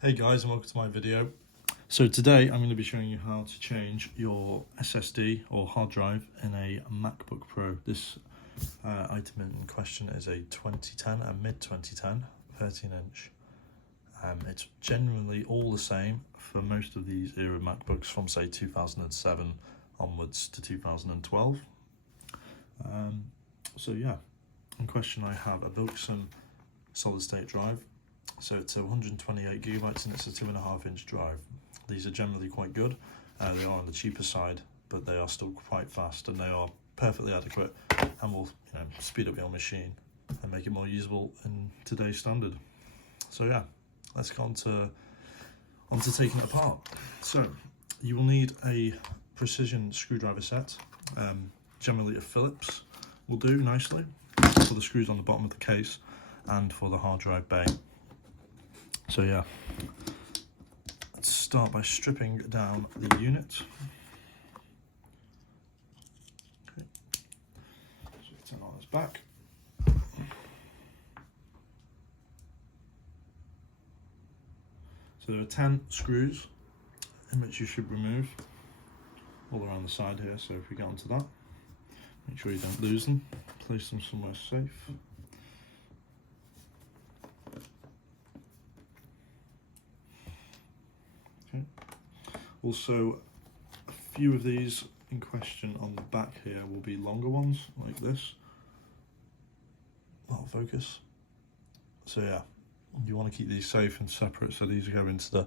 Hey guys, and welcome to my video. So today I'm going to be showing you how to change your SSD or hard drive in a MacBook Pro. This item in question is a 2010, a mid-2010, 13-inch. It's generally all the same for most of these era MacBooks from say 2007 onwards to 2012. So yeah, in question I have a Wilson solid state drive. So it's a 128 gigabytes and it's a 2.5-inch drive. These are generally quite good. They are on the cheaper side, but they are still quite fast and they are perfectly adequate and will speed up your machine and make it more usable in today's standard. So yeah, let's get on to taking it apart. So you will need a precision screwdriver set. Generally a Phillips will do nicely for the screws on the bottom of the case and for the hard drive bay. So yeah, let's start by stripping down the unit. Okay. So turn on its back. So there are 10 screws in which you should remove all around the side here. So if we get onto that, make sure you don't lose them. Place them somewhere safe. Also, a few of these in question on the back here will be longer ones, like this. That'll focus. So yeah, you want to keep these safe and separate, so these go into the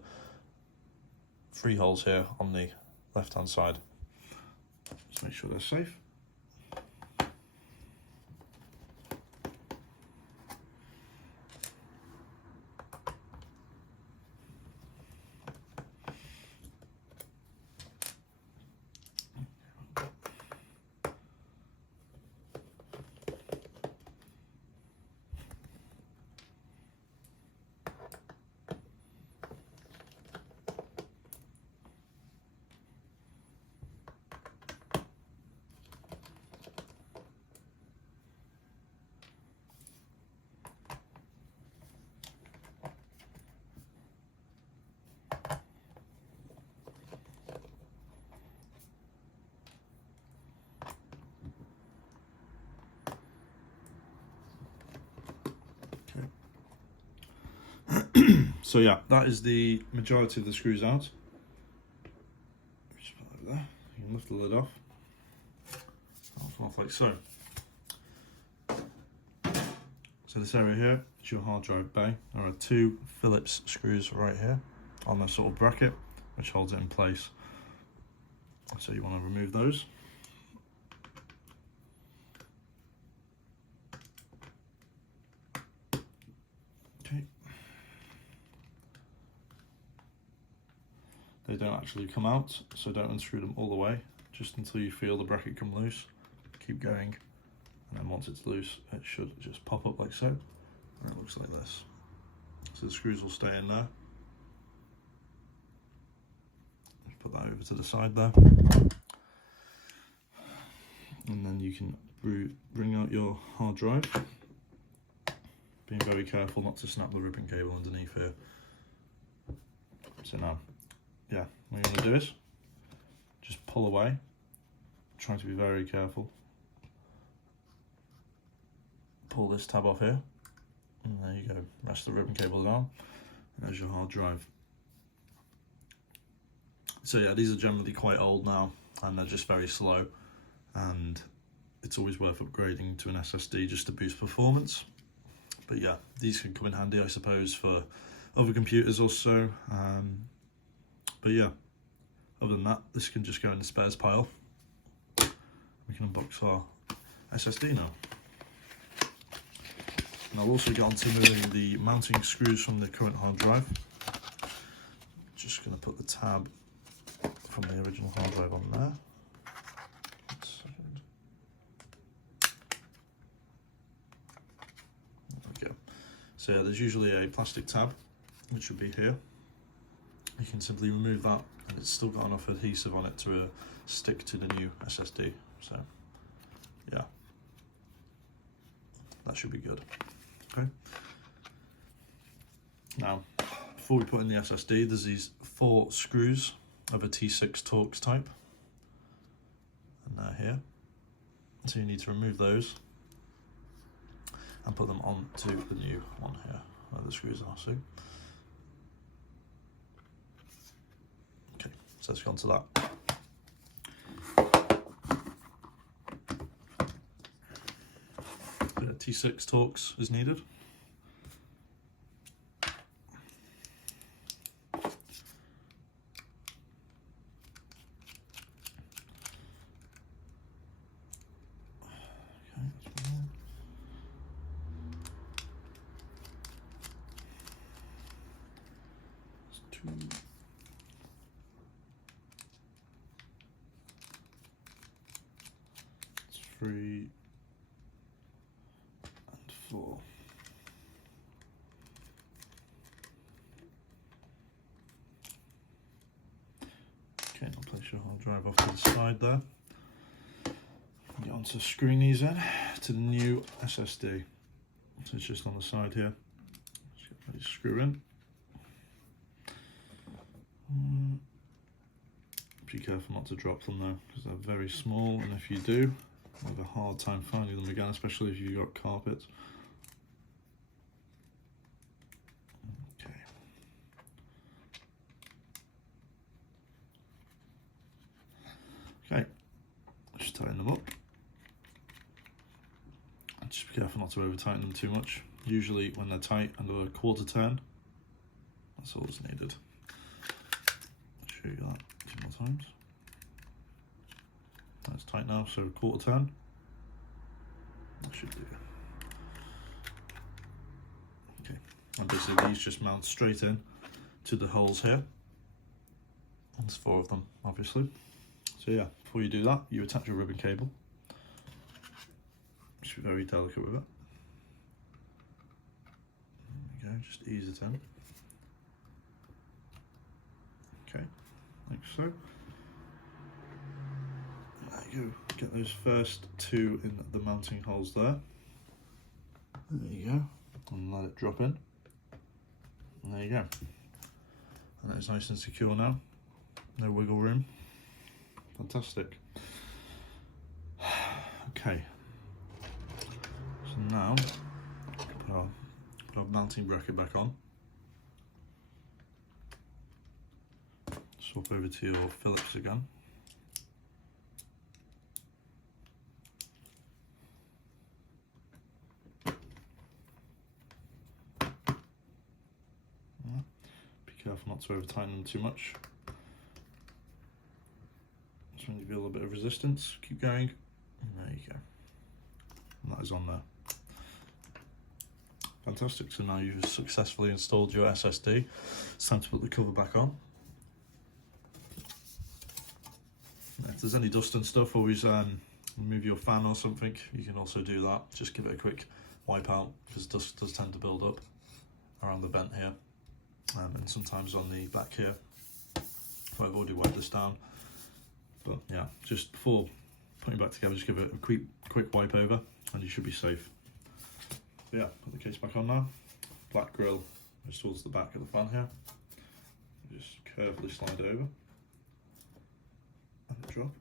3 holes here on the left-hand side. Just make sure they're safe. So yeah, that is the majority of the screws out. Just put that over there. You can lift the lid off. Off like so. So this area here is your hard drive bay. There are 2 Phillips screws right here on the sort of bracket which holds it in place. So you want to remove those. Okay. They don't actually come out, so don't unscrew them all the way, just until you feel the bracket come loose. Keep going, and then once it's loose, it should just pop up like so, and it looks like this. So the screws will stay in there. Just put that over to the side there. And then you can bring out your hard drive, being very careful not to snap the ribbon cable underneath here. So now, yeah, what you're going to do is just pull away, trying to be very careful. Pull this tab off here, and there you go, rest the ribbon cable down, and there's your hard drive. So yeah, these are generally quite old now, and they're just very slow, and it's always worth upgrading to an SSD just to boost performance. But yeah, these can come in handy, I suppose, for other computers also. But yeah, other than that, this can just go in the spares pile. We can unbox our SSD now. And I'll also get on to moving the mounting screws from the current hard drive. Just going to put the tab from the original hard drive on there. There we go. So yeah, there's usually a plastic tab, which would be here. You can simply remove that, and it's still got enough adhesive on it to stick to the new SSD. So yeah, that should be good. Okay. Now, before we put in the SSD, there's these 4 screws of a T6 Torx type, and they're here. So you need to remove those and put them onto the new one here, where the screws are, see? Okay, so let's go on to that. The T6 Torx is needed. Three and 4. Okay, I'll place your hard drive off to the side there. Get on to screwing these in to the new SSD. So it's just on the side here. Just get ready to screw in. Be careful not to drop them though, because they're very small, and if you do, you have a hard time finding them again, especially if you've got carpet. Okay. Okay, just tighten them up. Just be careful not to over tighten them too much. Usually when they're tight under a quarter turn, that's all that's needed. I'll show you that 2 more times. That's tight now, so a quarter turn. That should do. Okay, and basically these just mount straight in to the holes here. And there's 4 of them, obviously. So yeah, before you do that, you attach your ribbon cable. Just be very delicate with it. There we go, just ease it in. Okay, like so. There you go, get those first 2 in the mounting holes there. There you go, and let it drop in. And there you go. And that is nice and secure now. No wiggle room. Fantastic. Okay. So now, put our mounting bracket back on. Swap over to your Phillips again. Be careful not to over tighten them too much. That's when you feel a bit of resistance. Keep going. And there you go. And that is on there. Fantastic, so now you've successfully installed your SSD. It's time to put the cover back on. If there's any dust and stuff, always remove your fan or something. You can also do that. Just give it a quick wipe out, because dust does tend to build up around the vent here. And sometimes on the back here. So I've already wiped this down. But yeah, just before putting it back together, just give it a quick wipe over and you should be safe. So yeah, put the case back on now. Black grill goes towards the back of the fan here. Just carefully slide it over. And drop.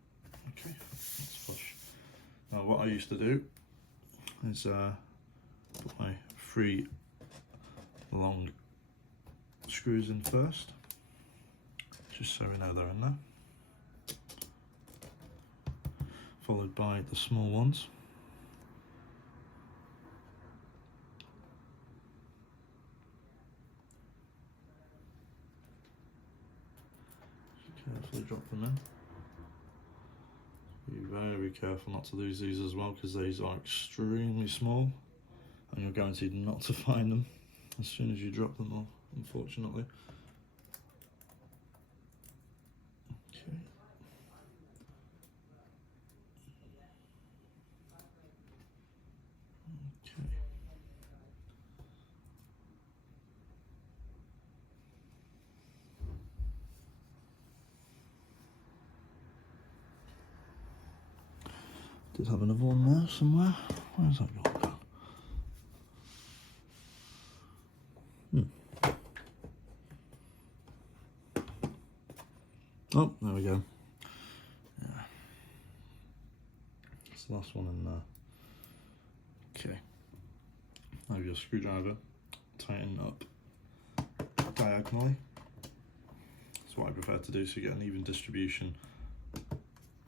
Okay, that's flush. Now what I used to do is put my 3 long screws in first, just so we know they're in there. Followed by the small ones. Carefully drop them in. Be very careful not to lose these as well, because these are extremely small and you're guaranteed not to find them as soon as you drop them off, unfortunately. Okay. Okay. Did have another one there somewhere. Where's that gone? Oh, there we go. Yeah. It's the last one in there. Okay. Now your screwdriver, tighten up diagonally. That's what I prefer to do, so you get an even distribution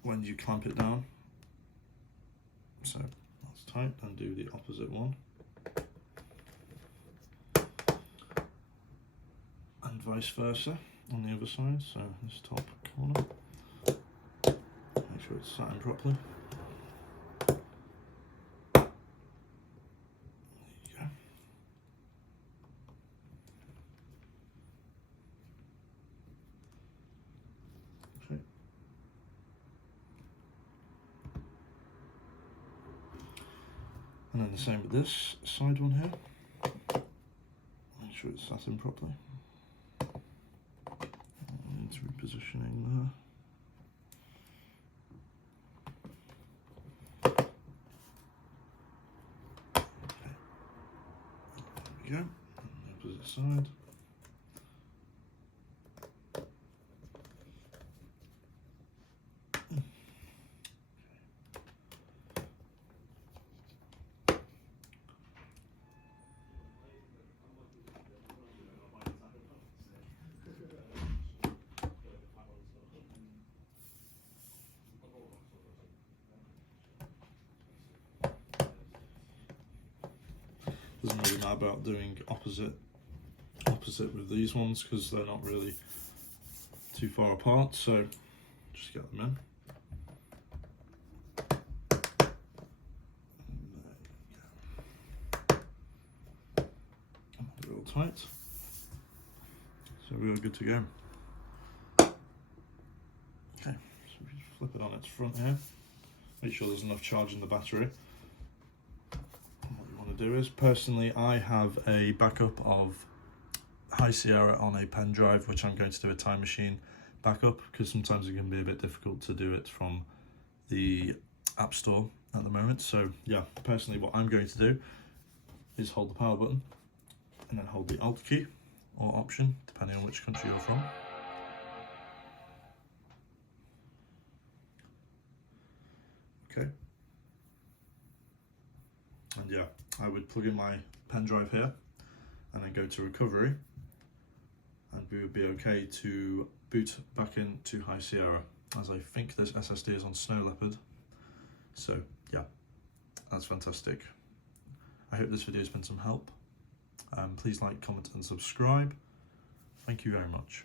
when you clamp it down. So that's tight, and do the opposite one. And vice versa on the other side, so this top corner. Make sure it's sat in properly. There you go. Okay. And then the same with this side one here. Make sure it's sat in properly. Into repositioning there. Okay. There we go. And the opposite side. Doesn't really matter about doing opposite with these ones because they're not really too far apart, so just get them in. Real tight, so we are good to go. Okay, so we just flip it on its front here, make sure there's enough charge in the battery. What you want to do is, personally I have a backup of High Sierra on a pen drive, which I'm going to do a Time Machine backup, because sometimes it can be a bit difficult to do it from the App Store at the moment. So yeah, personally what I'm going to do is hold the power button and then hold the Alt key or Option, depending on which country you're from. Okay. And yeah, I would plug in my pen drive here and then go to recovery, and we would be okay to boot back into High Sierra, as I think this SSD is on Snow Leopard. So yeah, that's fantastic. I hope this video has been some help. Please like, comment and subscribe. Thank you very much.